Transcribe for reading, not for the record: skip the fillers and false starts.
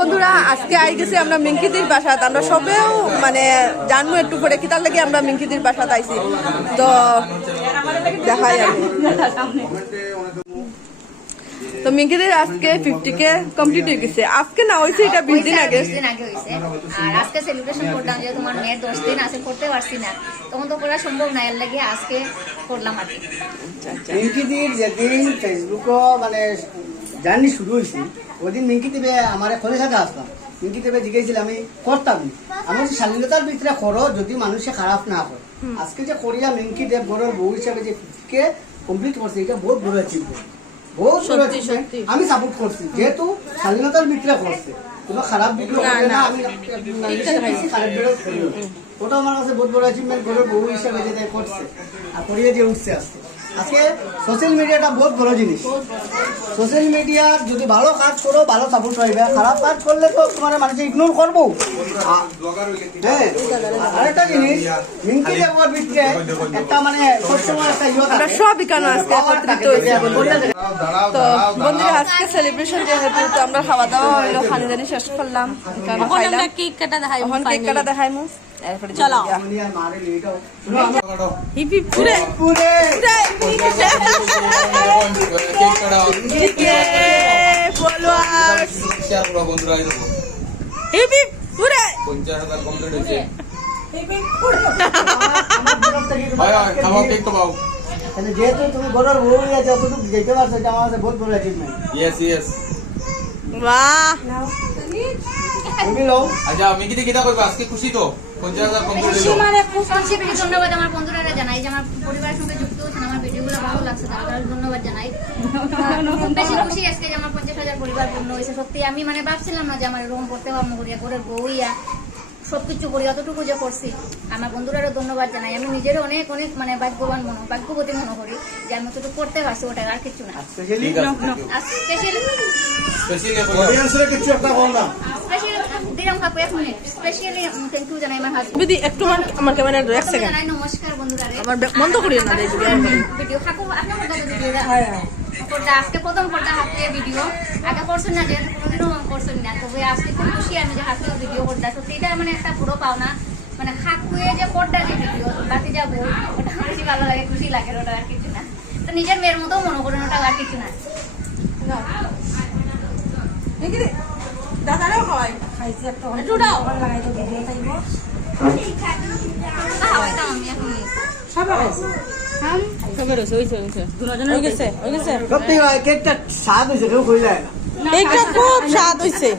বন্ধুরা আজকে আই গেছি আমরা মিঙ্কিদির বাসাত। আমরা সবেও মানে জানবো একটু করে কি তার লাগে আমরা মিঙ্কিদির বাসাত আইছি। তো দেখাই আমি তো মিঙ্কিদির আজকে 50K কমপ্লিট হয়ে গেছে। আজকে না হয়েছে, এটা 20 দিন আগে হয়েছে। আর আজকে সেলিব্রেশন করলাম যে তোমার মেয়ের 10 দিন আছে, করতে পারছি না, তখন তো করা সম্ভব না, এর লাগে আজকে করলাম আর কি। মিঙ্কিদির যেদিন ফেসবুকও মানে জার্নি শুরু হয়েছে ওইদিন মিঙ্কি দেবে আমার খোঁজের সাথে আসলাম। মিঙ্কি দেবে জিজ্ঞেসছিল আমি করতাম আমার স্বাধীনতার ভিতরে করো যদি মানুষে খারাপ না করে। আজকে যে করিয়া মিঙ্কি দেব গড়ের বউ হিসাবে যে 50K কমপ্লিট করছে এটা বহুত বড় অ্যাচিভমেন্ট, বহুত বড় অ্যাচিভমেন্ট। আমি সাপোর্ট করছি যেহেতু স্বাধীনতার ভিতরে করছে, কোনো খারাপ ভিডিও করে না। আমি খারাপ ভিডিও করি, ওটা আমার কাছে বহুত বড় অ্যাচিভমেন্ট গড়ের বউ হিসাবে যেটা করছে আর করিয়ে যে উঠছে আসছে। আজকে সোশ্যাল মিডিয়াটা বহুত বড় জিনিস। সোশ্যাল মিডিয়া যদি ভালো কাজ করো ভালো সাপোর্ট পাইবে, খারাপ কাজ করলে তো তোমার মানুষ ইগনোর করবো। হ্যাঁ, আরেকটা জিনিস মিঙ্কি দেবর ভিতরে একটা মানে সবসময় একটা আমরা সবই কেন আজকে একত্রিত হয়েছি। তো বন্ধুরা আজকে সেলিব্রেশন যেহেতু তো আমরা খাওয়া দাওয়া হইলো, খানিদানি শেষ করলাম, কেক কাটা দেখাইমু। চলো হিপি পুরে পুরে হিপি পুরে 50,000 কমপ্লিট হয়েছে। যেহেতু তুমি ঘরের বউ আছে যতটুকু যেতে পারছো এটা আমার কাছে বহুত বড় অ্যাচিভমেন্ট। ইয়েস বাহ তুমি লো আচ্ছা মিঙ্কিদি কিটা করবে আজকে খুশি তো 50,000 কমপ্লিট হলো। মানে খুব খুশি, ধন্যবাদ আমার বন্ধুরা জানাই যে আমার পরিবারের সঙ্গে যুক্ত হচ্ছেন, আমার ভিডিওগুলো ভালো লাগছে, তার কারণে ধন্যবাদ জানাই। বেশি খুশি আজকে যে আমার 50,000 পরিবার পূর্ণ হয়েছে। সত্যি আমি মানে ভাবছিলাম না যে আমার এরকম করতে পারবো, করিয়া করে বউইয়া সবকিছু করি, অতটুকু যে করছি। আমার বন্ধুরারও ধন্যবাদ জানাই। আমি নিজেরও অনেক অনেক মানে ভাগ্যবতী মনে করি যে আমি অতটুকু করতে পারছি, ওটা আর কিছু না। স্পেশালি কিছু একটা বল না। দিদি একটু আমার ক্যামেরা এক সেকেন্ড নমস্কার বন্ধুরা, আমার বন্ধ করিও না ভিডিও খাকু আপনি আজকে প্রথম পর্দা হাতে ভিডিও আগে করছেন না, যে কোনোদিনও করছেন না, তবে আজকে খুব খুশি আমি যে হাতে ভিডিও করতে। সত্যি এটা মানে একটা পুরো পাওনা, মানে খাকুয়ে যে পর্দা যে ভিডিও বাতি যাবো ওটা বেশি ভালো লাগে, খুশি লাগে, ওটা আর কিছু না। তো নিজের মেয়ের মতো মনে করেন, ওটা আর কিছু না। সত্যি কেকটা স্বাদ হয়েছে, কেউ কই যায় না। কেকটা খুব স্বাদ হয়েছে।